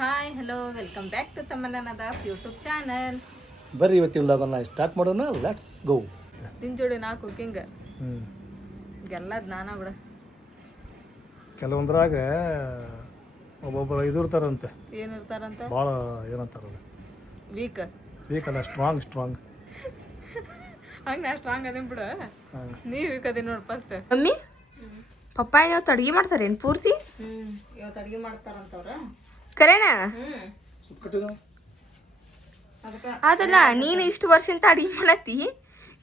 Hi hello welcome back to ತಮ್ಮನ್ನದ YouTube channel. ಬರ್ರಿ ಇವತ್ತಿನ ವ್ಲಾಗನ್ನ ಸ್ಟಾರ್ಟ್ ಮಾಡೋಣ. Let's go. ನಿನ್ ಜೋಡಿ ನಾ ಕುಕ್ಕಿಂಗ್ ಗೆಲ್ಲದ ನಾನಾ ಬಿಡ. ಕೆಲವೊಂದ್ರಾಗ ಒಬ್ಬೊಬ್ಬರು ಇದು ಇರ್ತಾರಂತೆ. ಏನಿರ್ತಾರಂತ? ಭಾಳ ಏನಂತಾರ ವೀಕ್ ಅಲ್ಲ, ಸ್ಟ್ರಾಂಗ್ ಹಂಗೆ ನಾ ಸ್ಟ್ರಾಂಗ್ ಅದೇನ್ ಬಿಡು. ನೀ ವೀಕ್ ಅದೇ ನೋಡಿ ಫಸ್ಟ್. ಮಮ್ಮಿ ಪಪ್ಪ ಇವತ್ತು ಅಡುಗೆ ಮಾಡ್ತಾರೇನು ಪೂರ್ತಿ? ಇವತ್ತು ಅಡುಗೆ ಮಾಡ್ತಾರಂತವ್ರ ಕರೇನಾ? ಅದಕ್ಕೆ ಅದಲ್ಲ, ನೀನು ಇಷ್ಟು ವರ್ಷದಿಂದ ಅಡುಗೆ ಮಾಡತ್ತಿ,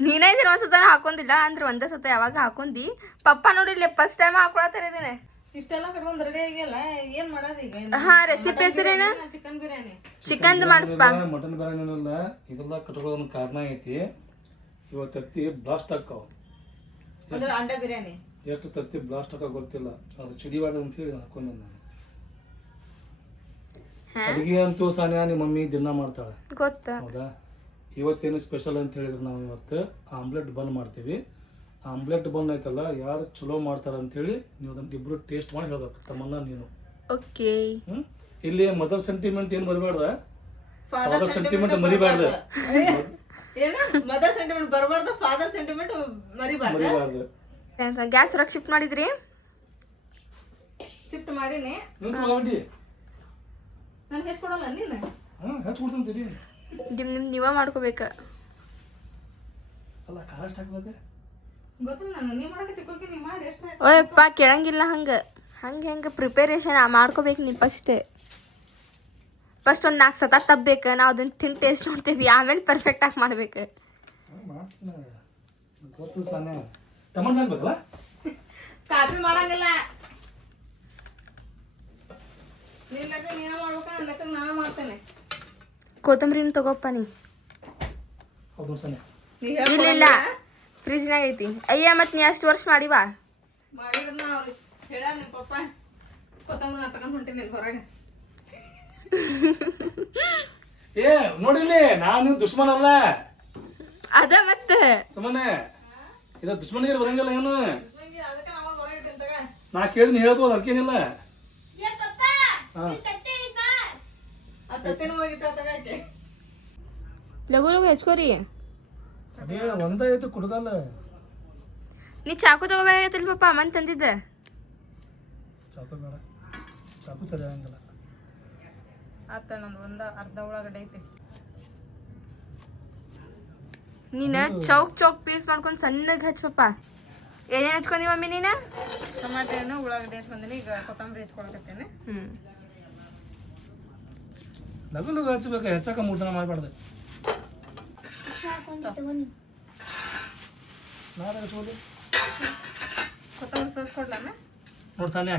ನೀನೇ ಇದನ್ನ ಒಂದ್ಸತ ಹಾಕೊಂಡಿಲ್ಲ ಅಂದ್ರೆ ಒಂದೇ ಸತ ಯಾವಾಗ ಹಾಕೊಂಡಿ. ಪಪ್ಪ ನೋಡಿಲ್ಲ ಫಸ್ಟ್ ಟೈಮ್ ಹಾಕೊಳತ್ತಾರ ಇದನ್ನ. ಇಷ್ಟೆಲ್ಲ ಕಟ್ಕೊಂಡ್ ರೆಡಿ ಆಗಿಲ್ಲ, ಏನ್ ಮಾಡೋದು ಈಗ? ಹಾ, ರೆಸಿಪಿ ಹೆಸರೇನ? ಚಿಕನ್ ಬಿರಿಯಾನಿ. ಚಿಕನ್ ಮಾಡಪ್ಪ. ಮಟನ್ ಬಿರಿಯಾನಿನಲ್ಲ, ಇದೆಲ್ಲ ಕಟ್ಕೊಳ್ಳೋದನ್ನ ಕಾರಣ ಐತಿ. ಇವತ್ತು ತತ್ತಿ ಬ್ಲಾಸ್ಟ್ ಹಾಕಾವ. ಅಂದ್ರೆ ಅಂಡ ಬಿರಿಯಾನಿ. ಎಷ್ಟು ತತ್ತಿ ಬ್ಲಾಸ್ಟ್ ಹಾಕ ಗೊತ್ತಿಲ್ಲ, ಅದು ಚಿಡಿವಾಡ ಅಂತ ಹೇಳಿ ಹಾಕೊಂಡೆ ನಾನು. ಅಡುಗೆ ಅಂತೂ ಸಾನ್ಯಾ ನಿಮ್ಮ ಮಮ್ಮಿ ದಿನ ಮಾಡ್ತಾಳೆ, ಗೊತ್ತಾ? ಹೌದಾ? ಇವತ್ತೇನು ಸ್ಪೆಷಲ್ ಅಂತ ಹೇಳಿದ್ರೆ ನಾವು ಇವತ್ತು ಆಮ್ಲೆಟ್ ಬನ್ ಮಾಡ್ತೀವಿ. ಆಮ್ಲೆಟ್ ಬನ್ ಐತಲ್ಲ, ಯಾರು ಚಲೋ ಮಾಡ್ತಾರೆ ಅಂತೇಳಿ ನೀವು ಅದನ್ನ ಇಬ್ರು ಟೇಸ್ಟ್ ಮಾಡಿ ಹೇಳ್ಬೇಕು. ತಮ್ಮನ್ನ ನೀನು ಓಕೆ. ಇಲ್ಲಿ ಮದರ್ ಸೆಂಟಿಮೆಂಟ್ ಏನು ಬರಬಾರ್ದ, ಫಾದರ್ ಸೆಂಟಿಮೆಂಟ್ ಮರಿಬಾರ್ದು. ಏನು ಮದರ್ ಸೆಂಟಿಮೆಂಟ್ ಬರಬಾರ್ದು, ಫಾದರ್ ಸೆಂಟಿಮೆಂಟ್ ಮರಿಬಾರ್ದು. ಗ್ಯಾಸ್ ಹೊರಗೆ ಶಿಫ್ಟ್ ಮಾಡಿದ್ರಿ? ಶಿಫ್ಟ್ ಮಾಡೀನಿ. ನಾನು ಹೆಚ್ಚಿಕೊಡಲ್ಲ ನೀನು? ಹೆಚ್ಚಿಕೊಡ್ತೀನಿ. ನಿಮ್ ನೀವ ಮಾಡ್ಕೋಬೇಕ. ಅಲ್ಲ ಕಾಸ್ಟ್ ಹಾಕ್ಬೇಕು, ಗೊತ್ತಿಲ್ಲ ನಾನು. ನೀ ಮಾಡಕ್ಕೆ ತಿಕ್ಕೋಕೆ ನೀ ಮಾಡಿ ಎಷ್ಟು? ಓಯಪ್ಪ ಕೇಳಂಗಿಲ್ಲ ಹಂಗೆ ಪ್ರಿಪೇರೇಷನ್ ಮಾಡ್ಕೋಬೇಕು ನೀ ಫಸ್ಟ್ ಒಂದು 4 ಸತ ತಪ್ಪಬೇಕು. ನಾವು ಅದನ್ನ ತಿಂದು ಟೇಸ್ಟ್ ನೋಡ್ತೀವಿ, ಆಮೇಲೆ ಪರ್ಫೆಕ್ಟ್ ಆಗಿ ಮಾಡ್ಬೇಕು. ಕಾಫಿ ಮಾಡಂಗಿಲ್ಲ. ನೀನ್ ಲೆಕ್ಕ ನೀನ ಮಾಡ್ಬೇಕ, ನನ್ನ ಲೆಕ್ಕ ನಾನು ಮಾಡ್ತೇನೆ. ಕೊತ್ತಂಬರಿನ ತಗೋಪ್ಪ ನೀ. ಇಲ್ಲ ಫ್ರಿಜ್ನಾಗ ಐತಿ. ಅಯ್ಯ ಮತ್ ನೀ ಅಷ್ಟು ವರ್ಷ ಮಾಡಿವಾ? ಮಾಡಿದ್ರ ಅವ್ರಿಗೆ ಹೇಳ ನಿಮ್ಮ ಪಪ್ಪ ಕೊತ್ತಂಬರಿ ತಗೊಂಡ್ ಹೊಂಟೀನಿ ಹೊರಗೆ. ಏ ನೋಡಿಲಿ, ನಾನು ದುಶ್ಮನ್ ಅಲ್ಲ. ಅದ ಮತ್ತೆ ಸುಮ್ಮನೆ ಇದ ದುಶ್ಮನಿಗೆ ಬರಂಗಿಲ್ಲ ಏನು. ಅದಕ್ಕೆ ನಾವು ಹೊರಗೆ ಇಟ್ಟಿಂತಾಗ ನಾ ಕೇಳಿದ್ನಿ ಹೇಳ್ಬೋದು, ಅದಕ್ಕೇನಿಲ್ಲ. ತತ್ತಿನ ಹೋಗಿಟ್ಟು ತಗಕ್ಕೆ ಲಗು ಹೆಚ್ಕೋರಿ. ಅದೇ ಒಂದೇ ಐತಿ ಕುಡ್ದಲ್ಲ. ನೀ ಚಾಕು ತಗೋಬೇಕಾಗತ್ತಿಲ್ಲ ಪಪ್ಪ, ಅಮ್ಮನ್ ತಂದಿದ್ದ. ಚಾಕು ಬೇಡ, ಚಾಕು ಸರಿಯಾಗಂಗಿಲ್ಲ. ಆತ ನಂದು ಅರ್ಧ ಒಳಗಡೆ ಐತಿ. ನೀನ ಚೌಕ್ ಪೀಸ್ ಮಾಡ್ಕೊಂಡು ಸಣ್ಣಗೆ ಹಚ್ಚ ಪಪ್ಪ. ಏನೇನು ಹಚ್ಕೊಂಡಿ ಮಮ್ಮಿ ನೀನ? ಟೊಮಾಟೊ ಹಣ್ಣು ಉಳ್ಳಾಗಡ್ಡೆ ಹಚ್ಕೊಂತೀನಿ. ಈಗ ಕೊತ್ತಂಬರಿ ಹಚ್ಕೊಳಕತ್ತೇನೆ. ಲಗು ಹಚ್ಬೇಕು, ಹೆಚ್ಚಾಕ ಮೂಟನ ಮಾಡಬಾರ್ದು. ಕೊತ್ತಂಬರಿ ಸೋಸ್ಕೊಡ್ಲಾನ ನೋಡಿ ಸಾನ್ಯಾ,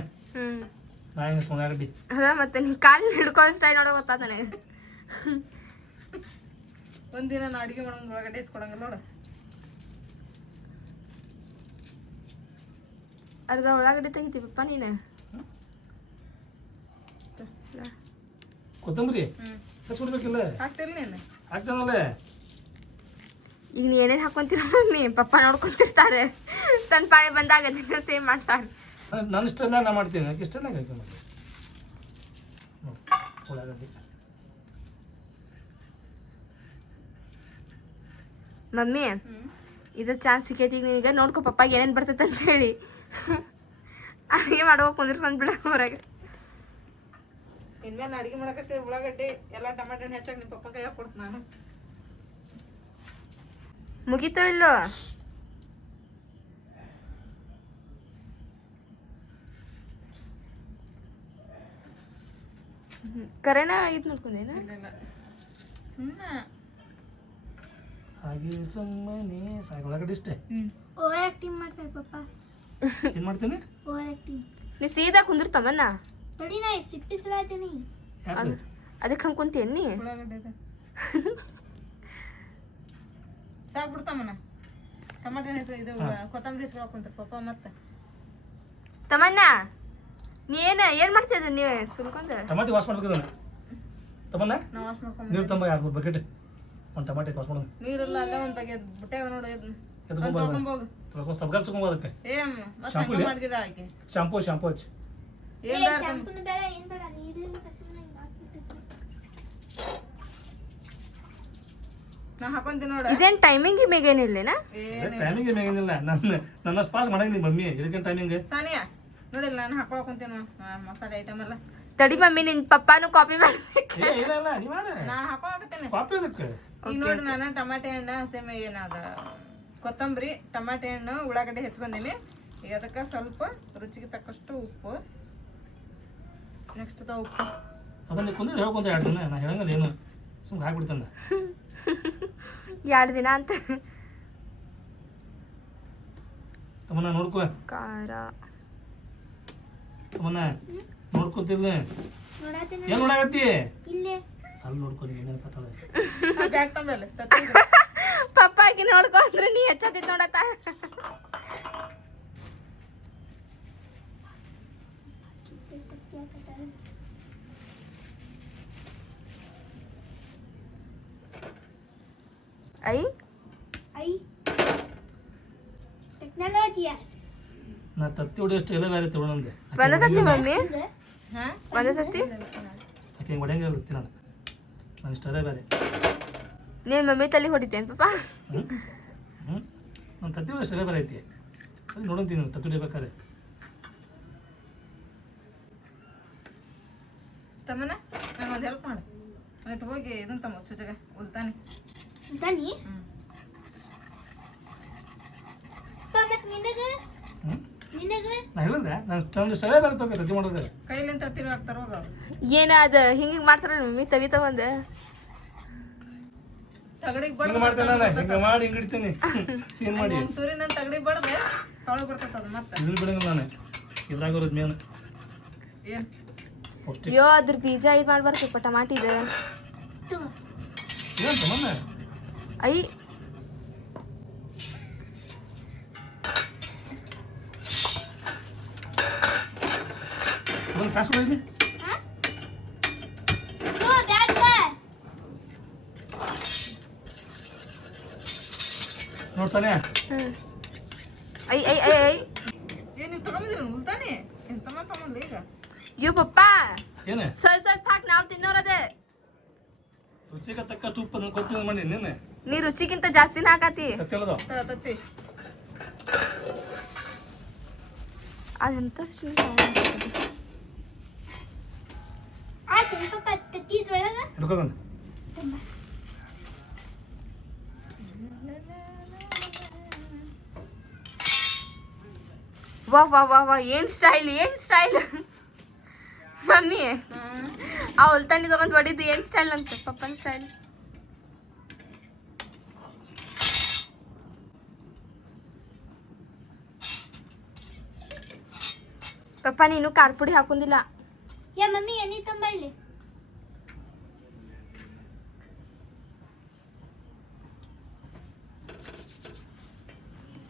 ನಾ ಹೆಂಗೆ ಸುಮ್ಮನೆ ಅದ ಮತ್ತೆ ನೀ ಕಾಲು ಹಿಡ್ಕೊಳ್ಳೋ ಸ್ಟೈಲ್ ನೋಡೋ ಗೊತ್ತಾ ನನಗೆ. ಒಂದಿನ ನಾ ಅಡುಗೆ ಮಾಡೋ ಒಳಗಡೆ ಹಚ್ಕೊಡಂಗಿಲ್ಲ ನೋಡು. ಅರ್ಧ ಒಳಗಡೆ ತೆಗಿತಿ ಪಪ್ಪ ನೀನು. ಕೊತ್ತಂಬರಿ ಹಚ್ಕೊಡ್ಬೇಕಿಲ್ಲ? ಹಾಕ್ತಿಲ್ಲ ನೀನು? ಹಾಕ್ತಾನಲ್ಲೇ. ಈಗ ನೀ ಏನೇನು ಹಾಕೊಂತೀರ ಮಮ್ಮಿ ಪಪ್ಪ ನೋಡ್ಕೊಂತಿರ್ತಾರೆ. ತನ್ನ ಪಾಳೆ ಬಂದಾಗ ನಿನ್ನ ಸೇಮ್ ಮಾಡ್ತಾರೆ. ನನ್ನ ಇಷ್ಟೆಲ್ಲ ನಾ ಮಾಡ್ತೀನಿ, ಯಾಕೆ ಇಷ್ಟೆಲ್ಲ ಆಯ್ತು ಮತ್ತೆ. ಉಳ್ಳಾಗಡ್ಡಿ ಮಮ್ಮಿ ಇದು ಚಾನ್ಸ್ ಸಿಕ್ಕೈತಿ ಈಗ ನಿನಗೆ. ನೋಡ್ಕೊ ಪಪ್ಪಾಗ ಏನೇನು ಬರ್ತೈತೆ ಅಂತ ಹೇಳಿ ಅಡುಗೆ ಮಾಡುವ ಕುಂದಿರ್ಸ್ಕೊಂಡ್ ಬಿಡ ಹೊರಗೆ. ಇನ್ಮೇಲೆ ಅಡುಗೆ ಮಾಡಕತ್ತೆ ಉಳ್ಳಾಗಡ್ಡೆ ಎಲ್ಲ ಟಮಾಟೊ ಹಣ್ಣು ಹೆಚ್ಚಾಗಿ ನಿಮ್ಮ ಪಪ್ಪ ಕೈಯಾಗ ಕೊಡ್ತೀನಿ ನಾನು. ಮುಗೀತೋ ಇಲ್ಲೋ? ಕರೆನ ಇದು ನೋಡ್ಕೊಂಡೇನ? ಹಾಗೆ ಸುಮ್ಮನೆ ಸಾಕು. ಒಳಗಡೆ ಇಷ್ಟೇ ಓವರ್ ಆಕ್ಟಿಂಗ್ ಮಾಡ್ತಾರೆ ಪಪ್ಪ. ಏನು ಮಾಡ್ತೀನಿ? Over acting. ನೀ ಸೀದಾ ಕುಂದಿರ್ತಮ್ಮನ್ನ ನೋಡಿ ನಾ ಸಿಟ್ಟಿಸ್ಲಾತೀನಿ. ಯಾಕೆ ಅದಕ್ಕೆ ಹಂಗೆ ಕುಂತೇನ್ ನೀ? ಉಳ್ಳಾಗಡ್ಡೆ ಸಾಕು ಬಿಡ್ತಮ್ಮನ. ಟಮಾಟೊ ಹಣ್ಣು ಇದು ಕೊತ್ತಂಬರಿ ಹಚ್ಕೊಳಕ್ ಕುಂತಾರೆ ಪಪ್ಪ. ಮತ್ತೆ ತಮ್ಮನ್ನ ನೀ ಏನು ಮಾಡ್ತಿದ್ದ ನೀವು ಸುಲ್ಕೊಂಡ? ಟಮಾಟಿ ವಾಶ್ ಮಾಡ್ಬೇಕದ ತಮ್ಮನ್ನ. ನಾವು ವಾಶ್ ಮಾಡ್ಕೊಂಡು ನೀರು ತಂಬ 2 ಬಕೆಟ್ ಒಂದು ಟಮಾಟಿ ವಾಶ್ ಮಾಡೋದು. ನೀರೆಲ್ಲ ಅಲ್ಲೇ ಒಂದು ಬಗೆ ಬುಟ್ಟೆ ನೋಡು. ತೊಳ್ಕೊಂಡು ಸಬ್ಗಾರ್ ತಗೊಂಬ. ಅದಕ್ಕೆ ಮಾಡಿದಿರ ಆಕೆ ಶಾಂಪೂ ಹಚ್ಚಿ. ಏನ್ ಶಾಂಪೂನು ಬೇಡ ಏನು ಬೇಡ, ನೀರಿನ ಕಸನ ನಾ ಹಾಕೊಂತೀನಿ ನೋಡ ಇದೇನ್ ಟೈಮಿಂಗ್ ಏನಿಲ್ಲೇನಾ? ಟೈಮಿಂಗ್ ಏನಿಲ್ಲ, ನನ್ನ ಪಾಸ್ ಮಾಡಂಗ ನಿಮ್ಮ ಮಮ್ಮಿ ಇದಕ್ಕೆ ಟೈಮಿಂಗ್. ಸಾನಿಯಾ ನೋಡಿಲ್ಲ ನಾನು ಹಾಕೊಳಕೊಂತೀನಿ ಮಸಾಲೆ ಐಟಮ್ ಎಲ್ಲ. ತಡಿ ಮಮ್ಮಿ, ನಿನ್ ಪಪ್ಪಾನು ಕಾಪಿ ಮಾಡ್ಬೇಕು. ಇಲ್ಲ ಇಲ್ಲ ನೀ ಮಾಡ ನಾ ಹಾಕೊಳಕತ್ತೀನಿ. ಕಾಪಿ ಅದಕ್ಕೆ. ಈಗ ನೋಡಿ ನಾನು ಟಮಾಟೆ ಹಣ್ಣು ಹಸಿಮೆ ಏನದ ಕೊತ್ತಂಬರಿ ಟಮಾಟೆ ಹಣ್ಣು ಉಳ್ಳಾಗಡ್ಡೆ ಹೆಚ್ಕೊಂಡೀನಿ. ಈಗ ಅದಕ್ಕೆ ಸ್ವಲ್ಪ ರುಚಿಗೆ ತಕ್ಕಷ್ಟು ಉಪ್ಪು. ನೆಕ್ಸ್ಟ್ ಉಪ್ಪು ಅದನ್ನ ಕುಂದ್ರೆ ಹೇಳ್ಕೊಂತ 2 ದಿನ ನಾ ಹೇಳಂಗಲ್ಲ ಏನು ಸುಮ್ಮನೆ ಹಾಕ್ಬಿಡ್ತಾನೆ 2 ದಿನ ಅಂತ. ತಮ್ಮನ್ನ ನೋಡ್ಕೋ, ಖಾರ ತಮ್ಮನ್ನ ನೋಡ್ಕೊತಿಲ್ಲ. ನೋಡಾತೀನಿ ಏನ್ ನೋಡಾಕತ್ತಿ? ಇಲ್ಲೇ ಅಲ್ಲಿ ನೋಡ್ಕೊಂಡು ಏನೇನು ಕತ್ತಾಳೆ. ಬ್ಯಾಗ್ ತಂಬಲ್ಲ ಪಪ್ಪ ಆಕಿ ನೋಡ್ಕೊ ಅಂದ್ರೆ ನೀ ಹೆಚ್ಚತ್ತಿದ್ ನೋಡತ್ತ. ಐ ಐ ಟೆಕ್ನಾಲಜಿಯ ನಾ ತತ್ತಿ ಹೊಡಿಯೋಷ್ಟು ಎಲ್ಲ ಬೇರೆ ತಗೊಳಂದೆ. ಬಂದತತ್ತಿ ಮಮ್ಮಿ, ಹಾ ಬಂದತತ್ತಿ. ಆಕೆ ಹಿಂಗೆ ಹೊಡೆಯಂಗಿಲ್ಲ ನಾನು, ನಾನು ಇಷ್ಟೇ ಬೇರೆ. ನೀನ್ ಮಮ್ಮಿ ತಲೆ ಹೊಡಿತೇನ್ ಪಪ್ಪ? ನನ್ನ ತತ್ತಿ ಹೊಡಿಯೋಷ್ಟು ಎಲ್ಲ ಬೇರೆ ಐತಿ. ಅದು ನೋಡಂತೀನಿ ನಾನು ತತ್ತಿ ಹೊಡಿಬೇಕಾದ್ರೆ. ತಮ್ಮನ ನನಗೊಂದು ಹೆಲ್ಪ್ ಮಾಡು. ನೈಟ್ ಹೋಗಿ ಇದನ್ನ ತಮ್ಮ ಚುಚಗ ಉಲ್ತಾನೆ ಅಂತಾನಿ ಪಾಪಕ್ ನಿನಗ ನಿನಗ ನಾ ಹೇಳಿದ್ರೆ ನಾನು ಸರಿ ಬೇರೆ ತಗೋ ತತ್ತಿ ಮಾಡೋದು. ಕೈಲಿಂದ ತತ್ತಿನ ಹಾಕ್ತಾರ ಹೋಗ ಏನ ಅದ ಹಿಂಗಿಗ್ ಮಾಡ್ತಾರ ಮಮ್ಮಿ ತವಿ ತಗೊಂಡ್? ತಗಡಿಗೆ ಹಿಂಗೆ ಬಡ್ದು ಮಾಡ್ತೇನೆ ನಾನು, ಹಿಂಗೆ ಮಾಡಿ ಹಿಂಗೆ ಇಡ್ತೀನಿ. ಏನು ಮಾಡಿ ಒಂದು ತೂರಿ ನನ್ನ ತಗಡಿಗೆ ಬಡ್ದೆ ತೊಳಗೆ ಬರ್ತೈತೆ ಅದು ಮತ್ತೆ ಇಲ್ಲಿ ಬಿಡಂಗಿಲ್ಲ ನಾನು. ಇದ್ರಾಗ ಬರೋದು ಮೇನ್ ಏನು ಪೌಷ್ಟಿಕ. ಯೋ ಅದ್ರ ಬೀಜ ಇದು ಮಾಡ್ಬಾರ್ದಪ್ಪ ಟಮಾಟಿದ. ತಗೋ ಏನು ತಮ್ಮನ್ನ ಐ ಒಂದು ಕಾಸು ಕೊಡಿ. ತಗೋ ಬ್ಯಾಗ್ ಬಾ ನೋಡಿ Sanya, I I I I ಏನು ನೀವು ತಗೊಂಡಿದ್ದೀರ ಉಲ್ತಾನೆ ಏನು ತಗೊಂಡ್ಲಿ ಈಗ ಯೋ ಪಪ್ಪ ಏನು ಸ್ವಲ್ಪ ಹಾಕಿ ನಾವ್ ತಿನ್ನೋರದೆ. ರುಚಿಗೆ ತಕ್ಕಷ್ಟು ಉಪ್ಪು ನಾನು ಕೊಡ್ತೀನಿ ಮಾಡಿ ನಿನ್ನೆ ನೀ ರುಚಿಗಿಂತ ಜಾಸ್ತಿನ ಹಾಕತಿ. ತತ್ತಿಲ್ಲದ ತತ್ತಿ ಅದಂತ ಆಯ್ತು ಪಾಪ ತತ್ತಿ ಇದ್ರೊಳಗ ಹಿಡ್ಕೋದನ್ನ. ತುಂಬ ವಾ ವಾ ವಾ ವಾ ಏನ್ ಸ್ಟೈಲ್ ಮಮ್ಮಿ. ಆ ಉಲ್ತಾನಿ ತಗೊಂಡ್ ಹೊಡಿದ್ದು ಏನ್ ಸ್ಟೈಲ್ ಅಂತ ಪಪ್ಪನ ಸ್ಟೈಲ್. ಪಪ್ಪ ನೀನು ಖಾರ ಪುಡಿ ಹಾಕುದಿಲ್ಲ. ಯಾ ಮಮ್ಮಿ ಎಣ್ಣೆ ತುಂಬ ಇಲ್ಲಿ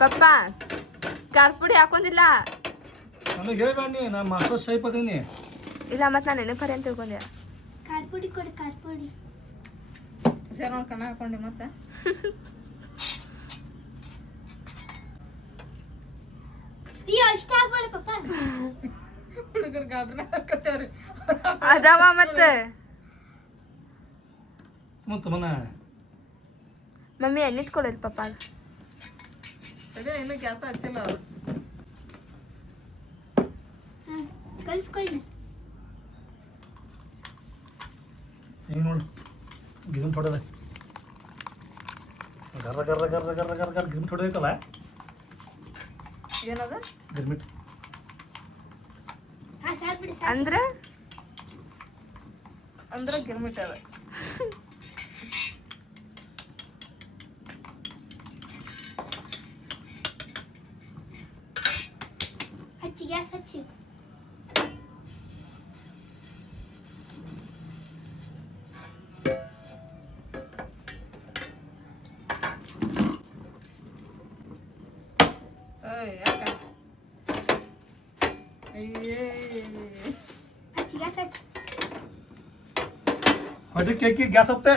ಪಪ್ಪ ಖಾರ ಪುಡಿ ಹಾಕೋದಿಲ್ಲ. ನನಗೆ ಹೇಳ್ಬೇಡ ನೀ, ನಾನು ಮಾಸ್ಟರ್ ಶೇಪ್ ಅದೀನಿ. ಇಲ್ಲ ಮತ್ ನಾನು ನೆನಪರಿ ಅಂತ ತಿಳ್ಕೊಂಡೆ. ಖಾರಪುಡಿ ಕೊಡು ಖಾರಪುಡಿ ಹುಷಾರ್ ಕಣ್ಣ ಹಾಕೊಂಡಿ ಮತ್ತೆ ಅಯ್ಯೋ ಇಷ್ಟ ಆಗ್ಬೇಡ ಪಪ್ಪ ಹುಡುಗರು ಗಾಬ್ರಿ ಹಾಕತ್ತೇವ್ರಿ ಅದಾವ ಮತ್ತ ತಮ್ಮನ ಮಮ್ಮಿ ಎಣ್ಣಿತ್ಕೊಳ್ಳಿ ಪಪ್ಪ. ಅದೇ ಇನ್ನು ಗ್ಯಾಸ್ ಹಚ್ಚಿಲ್ಲ ಅವ್ರು ಕಳಿಸ್ಕೊ ಇನ್ನು ಹಿಂಗೆ ನೋಡು ಗಿರ್ಮಿಟ್ ಹೊಡೆದ ಗರ್ರ ಗರ್ರ ಗರ್ರ ಗರ್ರ ಗರ್ರ ಗರ್ರ ಗಿರ್ಮಿಟ್ ಹೊಡೆದೈತಲ್ಲ. ಏನದ ಗಿರ್ಮಿಟ್ ಹಾ ಸಾಕು ಬಿಡಿ ಅಂದ್ರೆ ಅಂದ್ರೆ ಗಿರ್ಮಿಟ್ ಅದ. ಹಚ್ಚಿ ಗ್ಯಾಸ್ ಹಚ್ಚಿ ಯಾಕ ಅಯ್ಯೇ ಹಚ್ಚಿ ಗ್ಯಾಸ್ ಹಚ್ಚಿ ಹೊಡಿಕೆ ಹಾಕಿ ಗ್ಯಾಸ್ ಹತ್ತೆ.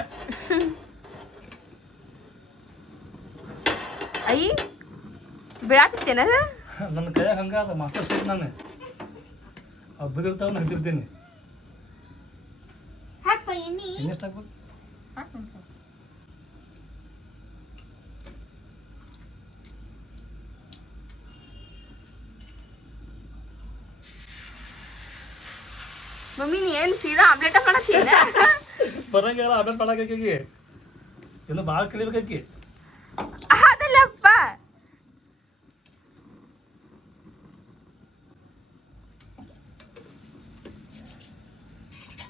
ಅಯ್ಯ ಬೀಳಾತಿತ್ತೇನದ? ನನ್ನ ಕೈಯಾಗ ಹಂಗ ಅದ ಮಾಸ್ಟರ್ ಶೇಪ್ ನಾನು ಹಬ್ಬದಿರ್ತಾವ ನಾನು ಹಿಡಿದಿರ್ತೀನಿ. ಹಾಕ್ಪ ಎಣ್ಣೆ ಇನ್ನೆಷ್ಟು ಹಾಕ್ಬೇಕು? ಹಾಕು ಸೀದಾ ಆಮ್ಲೆಟ್ ಮಾಡತ್ತೀನ ಬರಂಗಿಲ್ಲ ಆಮೇಲೆ ಮಾಡಾಕಿ ಇನ್ನು ಭಾಳ ಕಲಿಬೇಕಾಕಿ. ಅದಲ್ಲಪ್ಪ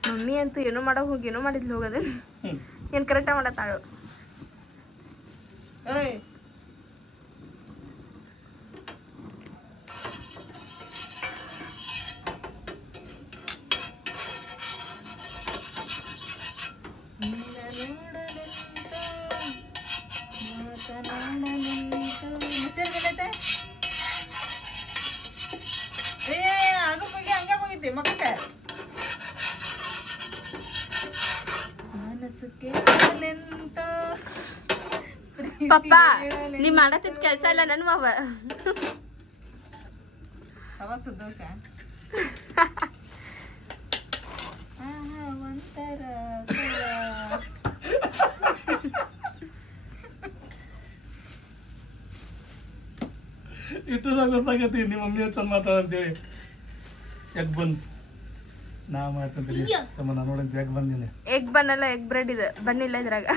ಮಮ್ಮಿ ಅಂತೂ ಏನೋ ಮಾಡೋ ಹೋಗಿ ಏನೋ ಮಾಡಿದ್ಲು ಹೋಗೋದು ಏನ್ ಕರೆಕ್ಟಾಗಿ ಮಾಡತ್ತಾಳು. ಏಯ್ ಮಕ್ಕಳ ಮನಸ್ಸು ಕೇಳಲೆಂತ ಪಪ್ಪ ನೀ ಮಾಡತ್ತಿದ್ ಕೆಲ್ಸ ಇಲ್ಲ ನನ್ ಮಾವ ಅವತ್ತು ದೋಷ ಒಂಥರ ಇಷ್ಟು ಗೊತ್ತಾಗತ್ತಿ ನಿಮ್ಮ ಮಮ್ಮಿ ಚಂದ ಮಾತಾಡಂತೇಳಿ. ಎಗ್ ಬಂದ್ ನಾ ಮಾಡ್ಕೊಂತೀನಿ ತಮ್ಮ ನಾನು ನೋಡಂತ ಎಗ್ ಬಂದಿನಿ. ಎಗ್ ಬನ್ನಲ್ಲ ಎಗ್ ಬ್ರೆಡ್ ಇದೆ ಬನ್ನಿಲ್ಲ ಇದ್ರಾಗ.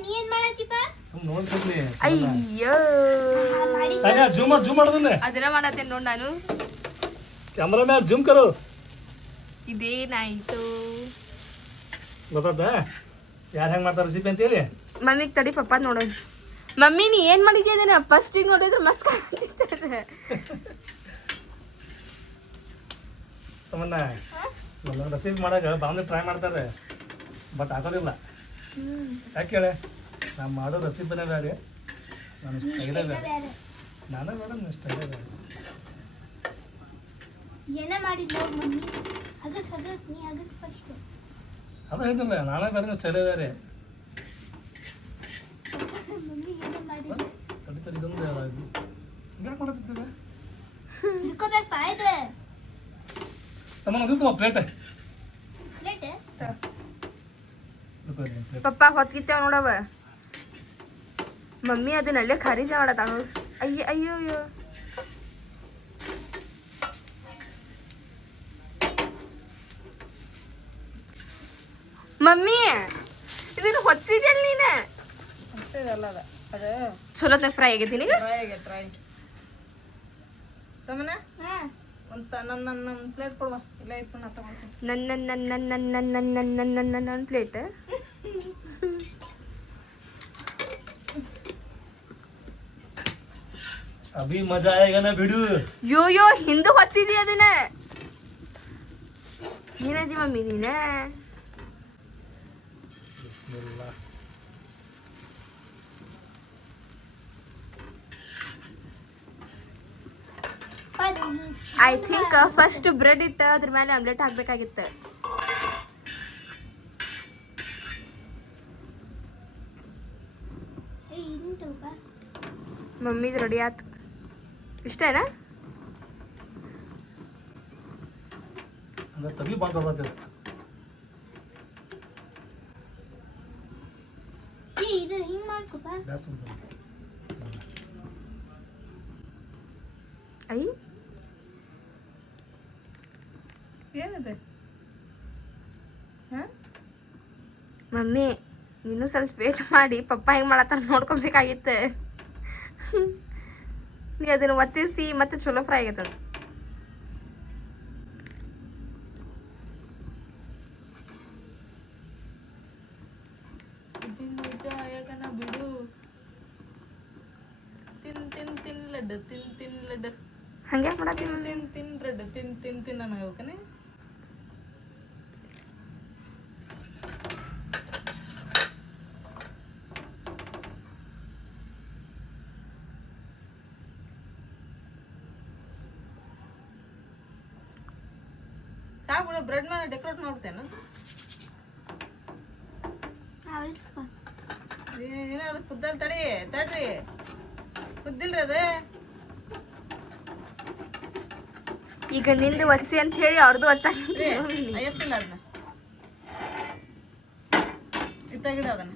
ನೀ ಏನ್ ಮಾಡತ್ತೀಪ ಸುಮ್ ನೋಡ್ತೀನಿ. ಅಯ್ಯೋ ಜೂಮ್ ಮಾಡೋದನ್ನ ಅದನ್ನ ಮಾಡತ್ತೇನ್ ನೋಡ್ ನಾನು. ಕ್ಯಾಮ್ರಾ ಮ್ಯಾನ್ ಜೂಮ್ ಕರು. ಇದೇನಾಯ್ತು ಗೊತ್ತಾದ ಯಾರು ಹೆಂಗ್ ಮಾಡ್ತಾರ ರೆಸಿಪಿ ಅಂತೇಳಿ. ಮಮ್ಮಿಗೆ ತಡಿ ಪಪ್ಪ ನೋಡೋಣ. ಮಮ್ಮಿ ನೀ ಏನ್ ಮಾಡಿದ್ಯಾ ಅದನ್ನ ಫಸ್ಟಿಗೆ ನೋಡಿದ್ರೆ ಮಸ್ತ್ ಕಾಣ್ತಿದ್ದಾರೆ. ತಮ್ಮನ್ನ ನನ್ನ ರೆಸಿಪಿ ಮಾಡಾಕ ಬಾಂದ್ರೆ ಟ್ರೈ ಮಾಡ್ತಾರೆ ಬಟ್ ಆಗೋದಿಲ್ಲ. ಯಾಕೆ ಹೇಳೆ ನಾ ಮಾಡೋ ರೆಸಿಪಿನೇ ಬೇರೆ ನಾನು ಸ್ಟೈಲೇ ಬೇರೆ. ನಾನೇ ಬೇಡ ಸ್ಟೈಲೇ ಬೇರೆ. ಏನ ಮಾಡಿದ್ಲ ಮಮ್ಮಿ ಅಗತ್ ನೀ ಅಗತ್ ಫಸ್ಟ್ ಅದು ಹೇಳ್ತಿಲ್ಲ ನಾನೇ ಬೇರೆ ಸ್ಟೈಲೇ ಬೇರೆ. ಮಮ್ಮಿ ಏನ ಮಾಡಿದ್ಲ ತಡಿ ಇದೊಂದು ಹಿಂಗೆ ಮಾಡತ್ತಿದ್ದೆ ಹಿಡ್ಕೋಬೇಕು ಆಯ್ತು ತಮ್ಮ ಅದು ಪ್ಲೇಟ್ ಪ್ಲೇಟ್ ಪಪ್ಪ ಹೊತ್ಕಿತ್ತೇವ ನೋಡವ. ಮಮ್ಮಿ ಅದನ್ನ ಅಲ್ಲೇ ಖಾರಿಜ ಮಾಡತ್ತ ನೋಡು. ಅಯ್ಯ ಅಯ್ಯೋ ಅಯ್ಯೋ ಮಮ್ಮಿ ಇದನ್ನ ಹೊತ್ತಿದ್ಯಲ್ಲ ನೀನ. ಅಷ್ಟೇ ಇದಲ್ಲ ಅದು ಚಲೋತ್ನ ಫ್ರೈ ಆಗೈತಿ ನಿನಗೆ. ಟ್ರೈ ತಮ್ಮನ ಒಂದು ನನ್ನ ಪ್ಲೇಟ್ ಕೊಡುವ ಇಲ್ಲ ಇತ್ತು ನಾ ತಗೊಳ್ತೀನಿ. ನನ್ನ ಪ್ಲೇಟ್ ಅಭಿ ಮಜಾ ಆಯ್ಗನ ಬಿಡು. ಯೋ ಹಿಂದೆ ಹೊತ್ತಿದಿ ಅದನ್ನ. ನೀನದಿ ಮಮ್ಮಿ ನೀನ. ಐ ಥಿಂಕ್ ಫಸ್ಟ್ ಬ್ರೆಡ್ ಇತ್ತು ಅದ್ರ ಮೇಲೆ ಆಮ್ಲೆಟ್ ಹಾಕ್ಬೇಕಾಗಿತ್ತು. ಮಮ್ಮಿದ್ ರೆಡಿ ಆಯ್ತು. ಇಷ್ಟೇನಾ? ತಗಿ ಬಾಂಡ್ ಬರ್ತದೆ. ಇದು ಹಿಂಗ್ ಮಾಡ್ಕೊಪ್ಪ. ಐ ಏನಿದೆ ಮಮ್ಮಿ ನೀನು ಸ್ವಲ್ಪ ವೇಟ್ ಮಾಡಿ ಪಪ್ಪ ಹೆಂಗ್ ಮಾಡತ್ತಾರ ನೋಡ್ಕೊಬೇಕಾಗಿತ್ತು. ನೀ ಅದನ್ನ ಒತ್ತಿಸಿ ಮತ್ತೆ ಚಲೋ ಫ್ರೈ ಆಗೈತೆ. ಬಿಡು ತಿನ್ ಲಡ್ಡು ತಿನ್ ಲಡ್ಡು ಹಂಗೆ ಮಾಡತ್ತಿ ತಿನ್ ಲಡ್ಡು ತಿನ್ ನನಗೆ ಹೋಗ್ತಾನೆ. ಸಾಕು ಬ್ರೆಡ್ ಮೇಲೆ ಡೆಕೋರೇಟ್ ಮಾಡ್ತೇನೆ. ಏನೋ ಅದು ಕುದ್ದಲ್ ತಡ್ರಿ ಕುದ್ದಿಲ್ರಿ ಅದು. ಈಗ ನಿಂದು ಒತ್ಸಿ ಅಂತ ಹೇಳಿ ಅವ್ರದ್ದು ಒತ್ತಾಗಿ ಎತ್ತಿಲ್ಲ ಅದನ್ನ ಇತ್ತಾಗಿಡ ಅದನ್ನ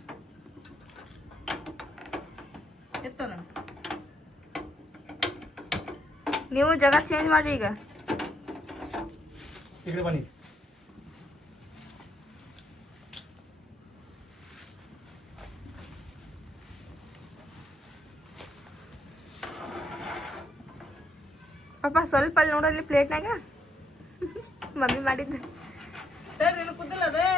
ಎತ್ತದನ್ನ. ನೀವು ಜಾಗ ಚೇಂಜ್ ಮಾಡ್ರಿ ಈಗ. ಈ ಕಡೆ ಬನ್ನಿ. ಪಾಪ ಸ್ವಲ್ಪ ಅಲ್ಲಿ ನೋಡಲ್ಲಿ ಪ್ಲೇಟ್ನಾಗ ಮಮ್ಮಿ ಮಾಡಿದ್ದು. ಸರ್ ನೀನು ಕುದ್ದಿಲ್ಲ ಅದೇ.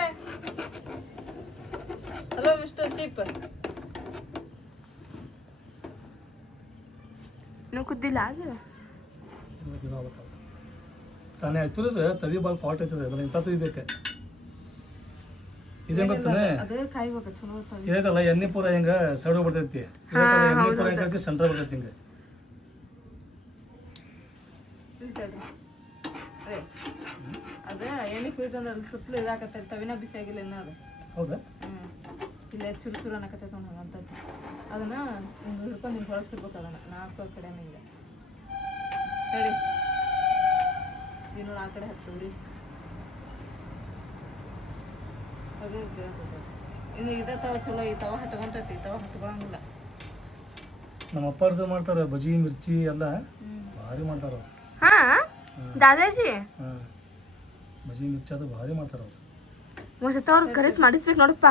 Hello mister sheep. ನೀವು ಕುದ್ದಿಲ್ಲ ಅದು ಸಣ್ಣ ಆ್ಯಕ್ಚುಲಿ ತವಿ ಭಾಳ ಫಾಲ್ಟ್ ಐತದೆ, ಅದನ್ನ ಇಂಥ ತೆಗಿಬೇಕು. ಇದೇನು ಗೊತ್ತಾನೆ, ಅದೇ ಕಾಯ್ಬೇಕು ಚಲೋ ಹೊತ್ತಾಗಿ. ಇದೈತಲ್ಲ ಎಣ್ಣೆ ಪೂರ ಹಿಂಗೆ ಸೈಡ್ ಹೋಗ್ಬಿಡ್ತೈತಿ, ಎಣ್ಣೆ ಪೂರ ಹೆಂಗೈತಿ ಸೆಂಟ್ರ್ ಬರ್ತೈತಿ ಹಿಂಗೆ. ಅದೇ ಎಣ್ಣೆ ಕುಯ್ತಂದ್ರೆ ಅಲ್ಲಿ ಸುತ್ತಲೂ ಇದಾಕತ್ತೈತಿ, ತವಿನ ಬಿಸಿ ಆಗಿಲ್ಲ ಇನ್ನ ಅದು. ಹೌದಾ? ಇಲ್ಲೇ ಚುರು ಚುರು ಅನ್ನಕತ್ತೈತೆ ಹಂಗಂತೈತಿ. ಅದನ್ನ ಹಿಂಗೆ ಹಿಡ್ಕೊಂಡು ಹಿಂಗೆ ಹೊಳಸ್ತಿರ್ಬೇಕು, ಅದನ್ನ ನಾಲ್ಕು ಕಡೆ ಹಿಂಗೆ ಹೇಳಿ. ಇದು ನೋಡಿ ಆ ಕಡೆ ಹತ್ತವ್ರಿ. ಅದೇ ಇನ್ನು ಇದೇ ತವ ಚಲೋ, ಈ ತವ ಹತ್ಕೊಂತೈತಿ, ಈ ತವ ಹತ್ಕೊಳಂಗಿಲ್ಲ. ನಮ್ಮ ಅಪ್ಪಾರ್ದು ಮಾಡ್ತಾರೆ ಬಜ್ಜಿ ಮಿರ್ಚಿ ಎಲ್ಲ ಭಾರಿ ಮಾಡ್ತಾರ ಅವ್ರು. ಹಾ ದಾದಾಜಿ ಹಾಂ, ಬಜ್ಜಿ ಮಿರ್ಚಿ ಅದು ಭಾರಿ ಮಾಡ್ತಾರ ಅವ್ರು. ಒಂದ್ಸತ ಅವ್ರು ಕರೆಸ್ ಮಾಡಿಸ್ಬೇಕು ನೋಡಪ್ಪ.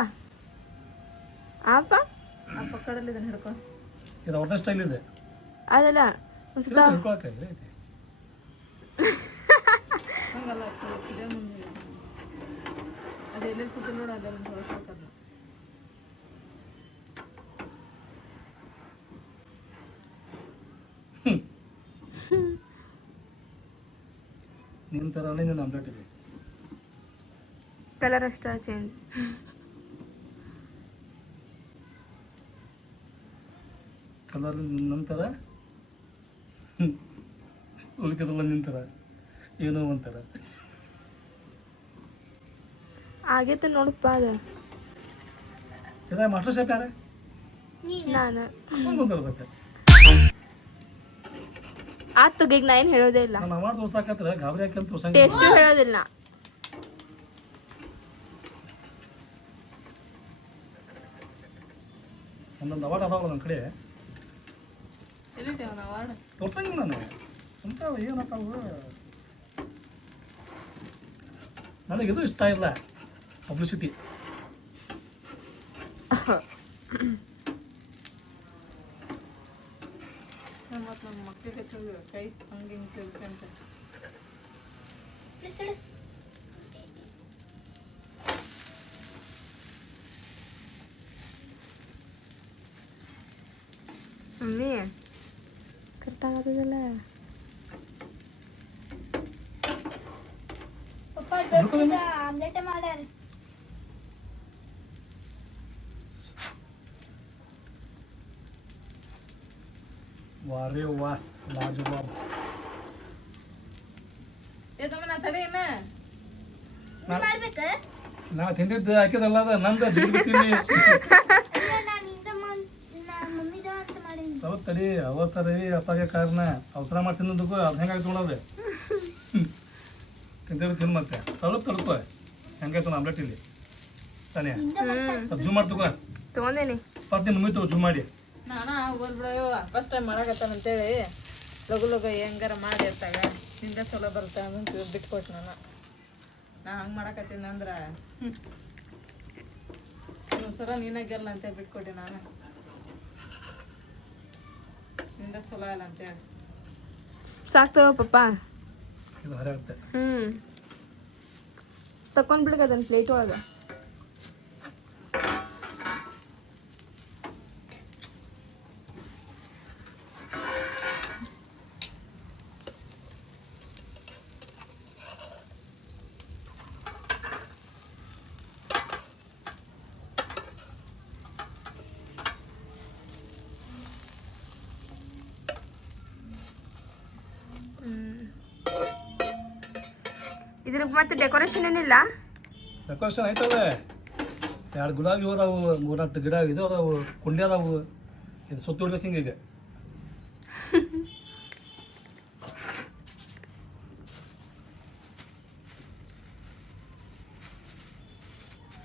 ಆಪ ಆ ಪಕ್ಕದಲ್ಲಿ ಇದನ್ನ ಹಿಡ್ಕೊಂಡು ಇದು ಅವ್ರನ್ನ ಸ್ಟೈಲ್ ಇದೆ, ಅದಲ್ಲ ಒಂದ್ಸತ ಹಿಡ್ಕೊಳಕ್ಕಾಗಿದೆ ಐತಿ. ಹಂಗಲ್ಲ ಇದೇ ಮುಂದೆ ಅದು ಎಲ್ಲೆಲ್ಲಿ ಕೂತು ನೋಡ ಅದೆಲ್ಲ ಹೊಳಸ್ಬೇಕದ್ನ. ನಿನ್ನ ಥರನೇ ನೀನು ಆಮ್ಲೆಟ್ ಇದೆ. ಕಲರ್ ಅಷ್ಟ ಚೇಂಜ್. ಕಲರ್ ನಂತರ ಉಳ್ಕಿದ್ರಲ್ಲ ನಿಂತರ ಏನೋ ಒಂಥರ ಆಗೈತೆ ನೋಡಪ್ಪ ಅದು. ಇದ ಮಾಸ್ಟರ್ ಶೇಫ್ ಯಾರ ನಾನು ಬಂದಿರ್ಬೇಕು. ಆತು ಈಗ ನಾ ಏನು ಹೇಳೋದೇ ಇಲ್ಲ, ನಾನು ಅವಾರ್ಡ್ ತೋರ್ಸಾಕತ್ರ ಗಾಬರಿ ಹಾಕಿ ತೋರ್ಸಂಗ. ಟೇಸ್ಟು ಹೇಳೋದಿಲ್ಲ. ಒಂದೊಂದು ಅವಾರ್ಡ್ ಅದಾವಲ್ಲ ನನ್ನ ಕಡೆ, ಎಲ್ಲಿಟ್ಟೇವ ನಾವು ಆಡ ತೋರ್ಸಂಗಿಲ್ಲ ನಾನು. ಸಂತಾವ ಏನತ್ತಾವು, ನನಗಿದು ಇಷ್ಟ ಇಲ್ಲ ಪಬ್ಲಿಸಿಟಿ. ಮತ್ತು ನಮ್ಮ ಮಕ್ಕಳಿಗೆ ಕೈ ಹಂಗೆ ಹಿಂಗೆ ತಿಳ್ಕೊಂತ ಮಮ್ಮಿ ಕರೆಕ್ಟ್ ಆಗೋದಿಲ್ಲ. ಪಪ್ಪ ದೊಡ್ಡ ಆಮ್ಲೆಟ್ ಮಾಡ್ಯಾರ. ವಾರೇ ವಾ ಲಾಜವಾಬ್. ಏತಮ್ಮ ನಾ ತಡಿ ಇನ್ನ ಮಾಡ್ಬೇಕ ನಾ ತಿಂದಿದ್ದು ಹಾಕಿದಲ್ಲ ಅದ ನಂದು ಜಿಗಿತೀನಿ. ಮಮ್ಮಿದ ಅಂತ ಮಾಡೀನಿ. ಸ್ವಲ್ಪ ತಡಿ, ಅವಸರ ಅಪ್ಪಗೆ ಕಾರಣ ಅವಸರ ಮಾಡಿ ತಿನ್ನೋದಕ್ಕೂ ಅದು ಹೆಂಗಾಯ್ತು ನೋಡೋದು. ತಿಂದಿದ್ದು ತಿನ್ನು ಮತ್ತೆ ಸ್ವಲ್ಪ ತಡ್ಕೋ. ಹೆಂಗಾಯ್ತು ಆಮ್ಲೆಟ್ ಇಲ್ಲಿ ತಾನೇ ಸ್ವಲ್ಪ ಜೂಮ್ ಮಾಡ್ತಕೋ. ತೊಗೊಂಡೇನಿ ಫಸ್ಟ್ ನಿಮ್ಮ ಮಮ್ಮಿ ತಗೋ ಜೂಮ್ ಮಾಡಿ. ನಾನ ಹೋಗ್ಬಿಡವ ಫಸ್ಟ್ ಟೈಮ್ ಮಾಡಕತ್ತಾನ ಅಂತೇಳಿ ಲಗು ಲಗು ಹೆಂಗಾರ ಮಾಡಿ ಇರ್ತಾಗ ನಿಂದ ಚಲೋ ಬರುತ್ತೆ ಅಂತ ಬಿಟ್ಕೊಟ್ಟು ನಾನು. ನಾ ಹಂಗೆ ಮಾಡಕತ್ತೀನಿ ಅಂದ್ರೆ ಒಂದ್ಸಲ ನೀನಾಗೆಲ್ಲ ಅಂತೇಳಿ ಬಿಟ್ಕೊಟ್ಟೆ ನಾನು. ನಿಂದ ಚಲೋ ಇಲ್ಲ ಅಂತೇಳಿ ಸಾಕ್ತವ ಪಪ್ಪ. ಇದು ಹರಿಯಾಗುತ್ತೆ. ತಕೊಂಡ್ಬಿಡ್ಗ ಅದನ್ನ ಪ್ಲೇಟ್ ಒಳಗೆ. ಇದಕ್ಕೆ ಮತ್ತೆ ಡೆಕೋರೇಷನ್ ಏನಿಲ್ಲ. ಡೆಕೋರೇಷನ್ ಐತಲ್ಲ, 2 ಗುಲಾಬಿ ಅದಾವು, 3-4 ಗಿಡ ಇದು ಅದಾವು, ಕುಂಡೆ ಅದಾವು. ಇದು ಸುತ್ತ ಹೊಡ್ಬೇಕು ಹಿಂಗೆ ಈಗ.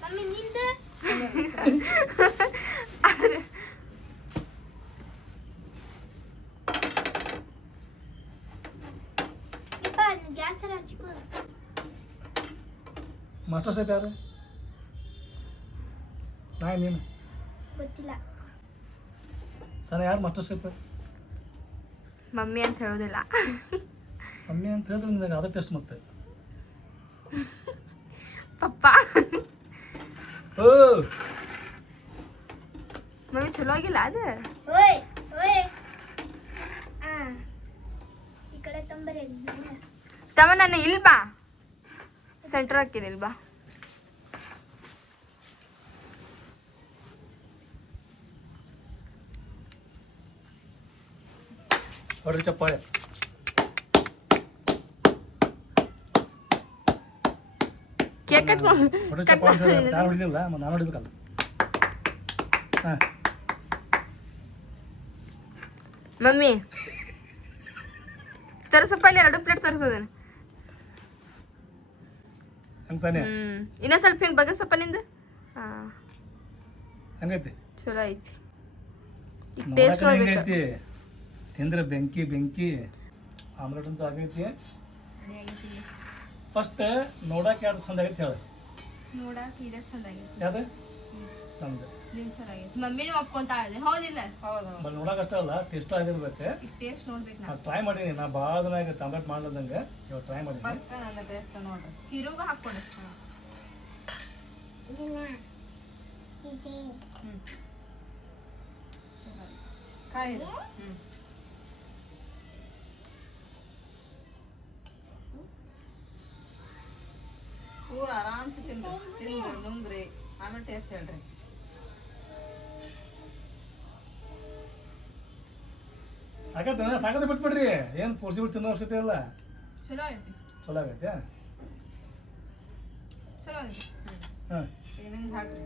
ಮಮ್ಮಿ ನಿಂದ ಗ್ಯಾಸ್ ಹಚ್ಕೋ. ಮಾಸ್ಟರ್ ಶೇಫ್ ಯಾರು? ನೀನು ಗೊತ್ತಿಲ್ಲ. ಸಣ್ಣ ಯಾರು ಮಾಸ್ಟರ್ ಶೇಫ್? ಮಮ್ಮಿ ಅಂತ ಹೇಳೋದಿಲ್ಲ. ಮಮ್ಮಿ ಅಂತ ಹೇಳಿದ್ರೆ ನಿನಗೆ ಅದೇ ಟೆಸ್ಟ್ ಮತ್ತೆ. ಪಪ್ಪ ಓ ಮಮ್ಮಿ ಚಲೋ ಆಗಿಲ್ಲ ಅದು. ಓಯ್ ಓಯ್ ಆ ಈ ಕಡೆ ತಂಬರಿ ತಮ್ಮ ನನ್ನ ಇಲ್ಲಿ ಬಾ, ಸೆಂಟರ್ ಹಾಕಿನಿ ಇಲ್ಲಿ ಬಾ. ಹೊಡ್ರಿ ಚಪ್ಪಾಳೆ. ಕೇಕ್ ಕಟ್ ಹೊಡ್ರಿ ಚಪ್ಪಾಳೆ. ಯಾರು ಹೊಡಿದಿಲ್ಲ, ನಾನು ಹೊಡಿಬೇಕಲ್ಲ. ಹಾಂ ಮಮ್ಮಿ ತರಿಸಪ್ಪ, ಇಲ್ಲಿ 2 ಪ್ಲೇಟ್ ತರಿಸೋದೇನು. ಹಂಗೆ ಸಾನೆ ಇನ್ನೊಂದು ಸ್ವಲ್ಪ ಹಿಂಗೆ ಬಗಸ್ಪಪ್ಪ ನಿಂದು. ಹಾಂ ಹಂಗೈತಿ, ಚಲೋ ಐತಿ. ಈಗ ಟೇಸ್ಟ್ ಮಾಡ್ಬೇಕು. ಹೆಂಗೈತಿ ತಿಂದ್ರೆ ಬೆಂಕಿ ಬೆಂಕಿ. ಆಮ್ಲೆಟ್ ಅಂತೂ ಆಗೈತಿ. ಫಸ್ಟ್ ನೋಡಕ್ಕೆ ಯಾವ್ದು ಚಂದ ಆಗೈತಿ ಹೇಳ. ನೋಡಕ್ಕೆ ಇದೆ ಚಂದ ಆಗೈತಿ. ಯಾವ್ದು ನಮ್ದು ನಿನ್ ಚಲೋ ಆಗೈತಿ. ಮಮ್ಮಿನೂ ಒಪ್ಕೊಂತಾ ಇದೆ, ಹೌದಿಲ್ಲ? ಹೌದು. ಬಟ್ ನೋಡಕ್ಕೆ ಅಷ್ಟೇ ಅಲ್ಲ, ಟೇಸ್ಟು ಆಗಿರ್ಬೇಕು. ಈಗ ಟೇಸ್ಟ್ ನೋಡ್ಬೇಕು ನಾವು. ಟ್ರೈ ಮಾಡೀನಿ ನಾ ಭಾಳ ದಿನ ಆಗೈತೆ ಆಮ್ಲೆಟ್ ಮಾಡ್ಲದಂಗೆ. ಇವಾಗ ಟ್ರೈ ಮಾಡೀನಿ. ಫಸ್ಟ್ ನನ್ನ ಟೇಸ್ಟ್ ನೋಡ್ರಿ. ಹೀರೋಗ ಹಾಕ್ಕೊಂಡು ಕಾಯಿ ಪೂರ ಆರಾಮ್ಸೆ ತಿಂದು ನುಂಗ್ರಿ, ಆಮೇಲೆ ಟೇಸ್ಟ್ ಹೇಳ್ರಿ. ಸಾಕತ್ತೆ ಬಿಟ್ಬಿಡ್ರಿ. ಏನು ಪೋರ್ಸಿಬಿಟ್ಟು ತಿನ್ನೋ ಅವಶ್ಯಕತೆ ಇಲ್ಲ. ಚಲೋ ಐತಿ. ಚಲೋ ಆಗೈತೆ. ಚಲೋ ಐತಿ. ಹಾಂ ಈಗ ನಿಮ್ಗೆ ಹಾಕ್ರಿ.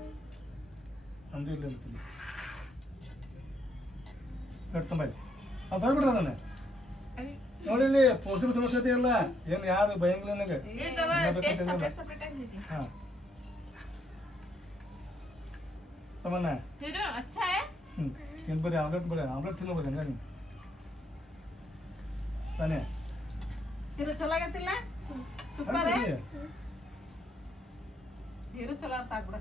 ನಮ್ದು ಇಲ್ಲ ಅಂತೀನಿ. ಕಟ್ಕೊಂಬಲ್ಲಿ ಅದು ಹೊಯ್ಬಿಡ್ರಿ ಅದನ್ನು. ನೋಡಿಲ್ಲಿ ಪೋರ್ಸಿಬಿಟ್ಟು ತಿನ್ನೋ ಅವಶ್ಯಕತೆ ಇಲ್ಲ. ಏನು ಯಾರು ಭಯಂಗಿಲ್ಲ ನನಗೆ. ಇದು ತಗೋ, ಟೇಸ್ಟ್ ಸಪ್ರೇಟ್ ಆಗೈತಿ. ಹಾಂ ತಮ್ಮನ್ನ ಹೀರೋ ಅಚ್ಚಾ ಹೈ. ತಿನ್ ಬರ್ರಿ, ಆಮ್ಲೆಟ್ ತಿನ್ನೋಬೋದು ಹಂಗ ನೀವು ಸಾನೆ. ಇದು ಚಲೋ ಆಗತ್ತಿಲ್ಲ? ಸೂಪರ್. ಇದು ಚಲೋ ಸಾಕ್ಬಿಡ.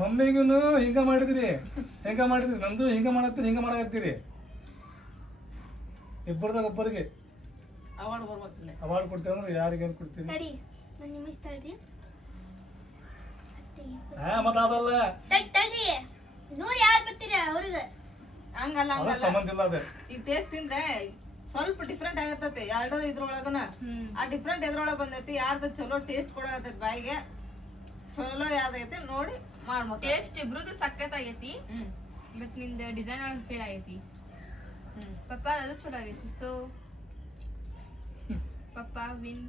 ಮಮ್ಮಿಗೂ ಹಿಂಗ ಮಾಡಿದ್ರಿ, ನಂದು ಹಿಂಗ ಮಾಡತ್ತೀರಿ, ಹಿಂಗ ಮಾಡಕತ್ತೀರಿ. ಇಬ್ಬರದಾಗ ಒಬ್ಬರಿಗೆ ಅವಾರ್ಡ್ ಬರ್ಬೇಕಿಲ್ಲ. ಅವಾರ್ಡ್ ಕೊಡ್ತೀವಿ ಅಂದ್ರೆ ಯಾರಿಗೇನು ಕೊಡ್ತೀವಿ? ತಡಿ ಒಂದು ನಿಮಿಷ ತಡಿ. ಮತ್ತೆ ಅದಲ್ಲ, ತಡಿ ನೋಡಿ ಯಾರು ಬರ್ತೀರಾ ಅವ್ರಿಗೆ. ಹಂಗಲ್ಲ ಅದ ಹಂಗಲ್ಲ. ಸಂಬಂಧ ಇಲ್ಲ ಅದೇ. ಈಗ ಟೇಸ್ಟ್ ತಿಂದ್ರೆ ಸ್ವಲ್ಪ ಡಿಫ್ರೆಂಟ್ ಆಗತ್ತೈತಿ ಎರಡು ಇದ್ರೊಳಗನ. ಆ ಡಿಫ್ರೆಂಟ್ ಎದ್ರೊಳಗ ಬಂದೈತಿ, ಯಾರ್ದ ಚಲೋ ಟೇಸ್ಟ್ ಕೊಡತೈತಿ ಬಾಯಿಗೆ, ಚಲೋ ಯಾವ್ದೈತಿ ನೋಡಿ ಮಾಡ್ಬೇಕು. ಟೇಸ್ಟ್ ಇಬ್ರದ್ದು ಸಖತ್ ಆಗೈತಿ. ಬಟ್ ನಿಂದ ಡಿಸೈನ್ ಒಳಗೆ ಫೇಲ್ ಆಗೈತಿ. ಪಪ್ಪ ಅದು ಚಲೋ ಆಗೈತಿ. ಸೊ ಪಪ್ಪ ವಿನ್.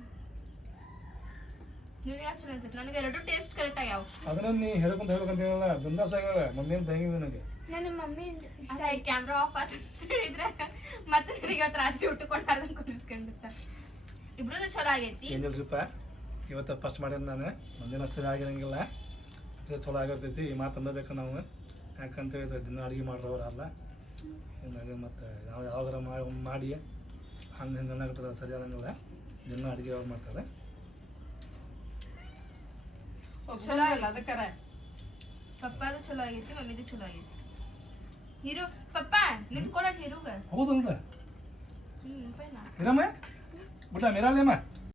ನೀವು ಯಾರು ಚಲೋ ಅನ್ಸುತ್ತೆ? ನನಗೆ 2 ಟೇಸ್ಟ್ ಕರೆಕ್ಟ್ ಆಗ್ಯಾವ. ಅದನ್ನ ನೀ ಹೇಳ್ಬೇಕಂತೇನಲ್ಲ, ಬಿಂದಾಸ್ ಆಗ್ಯಾವ. ಮಮ್ಮಿನ ಭಯಂಗಿ ನನಗೆ. ನನ್ನ ಮಮ್ಮಿ ಅದೇ ಕ್ಯಾಮ್ರಾ ಆಫ್ ಅಂತ ಹೇಳಿದ್ರೆ ಮತ್ತೆ ನನಗೆ ಇವತ್ತು ರಾತ್ರಿ ಊಟ ಕೊಡ್ತಾರ ಕುದಿಸ್ಕೊಂಡಿರ್ತಾರೆ. ಇಬ್ರದ್ದು ಚಲೋ ಆಗೈತಿ. ಏನಿಲ್ರಿಪ್ಪ, ಇವತ್ತು ಫಸ್ಟ್ ಮಾಡಿದ್ ನಾನು. ಮುಂದಿನ ಅಷ್ಟೇ ಆಗಿರಂಗಿಲ್ಲ. ಇದು ಚಲೋ ಆಗಿರ್ತೈತಿ. ಈ ಮಾತು ಅನ್ನಬೇಕು ನಾವು. ಯಾಕಂತೇಳಿದ್ರೆ ದಿನ ಅಡುಗೆ ಮಾಡ್ರವ್ರು ಅಲ್ಲ. ಹಿಂಗಾಗಿ ಮತ್ತು ನಾವು ಯಾವಾಗಾರ ಮಾಡಿ ಹಂಗೆ ಹಿಂಗೆ ಅನ್ನಕತ್ತದ ಸರಿ ಅನ್ನಂಗಿಲ್ಲ. ದಿನ ಅಡುಗೆ ಯಾವಾಗ ಮಾಡ್ತಾರೆ. ಚಲೋ ಇಲ್ಲ ಅದಕ್ಕರ. ಪಪ್ಪದು ಚಲೋ ಆಗೈತಿ, ಮಮ್ಮಿದು ಚಲೋ ಆಗೈತಿ. ಹೀರೋ ಪಪ್ಪ ನಿಂತ್ಕೊಳಕ್ ಹೀರೋಗ. ಹೌದಲ್ಲ ಇರಮ್ಮ ಬಿಟ್ಟ ಮಿರಾಲೇಮ್ಮ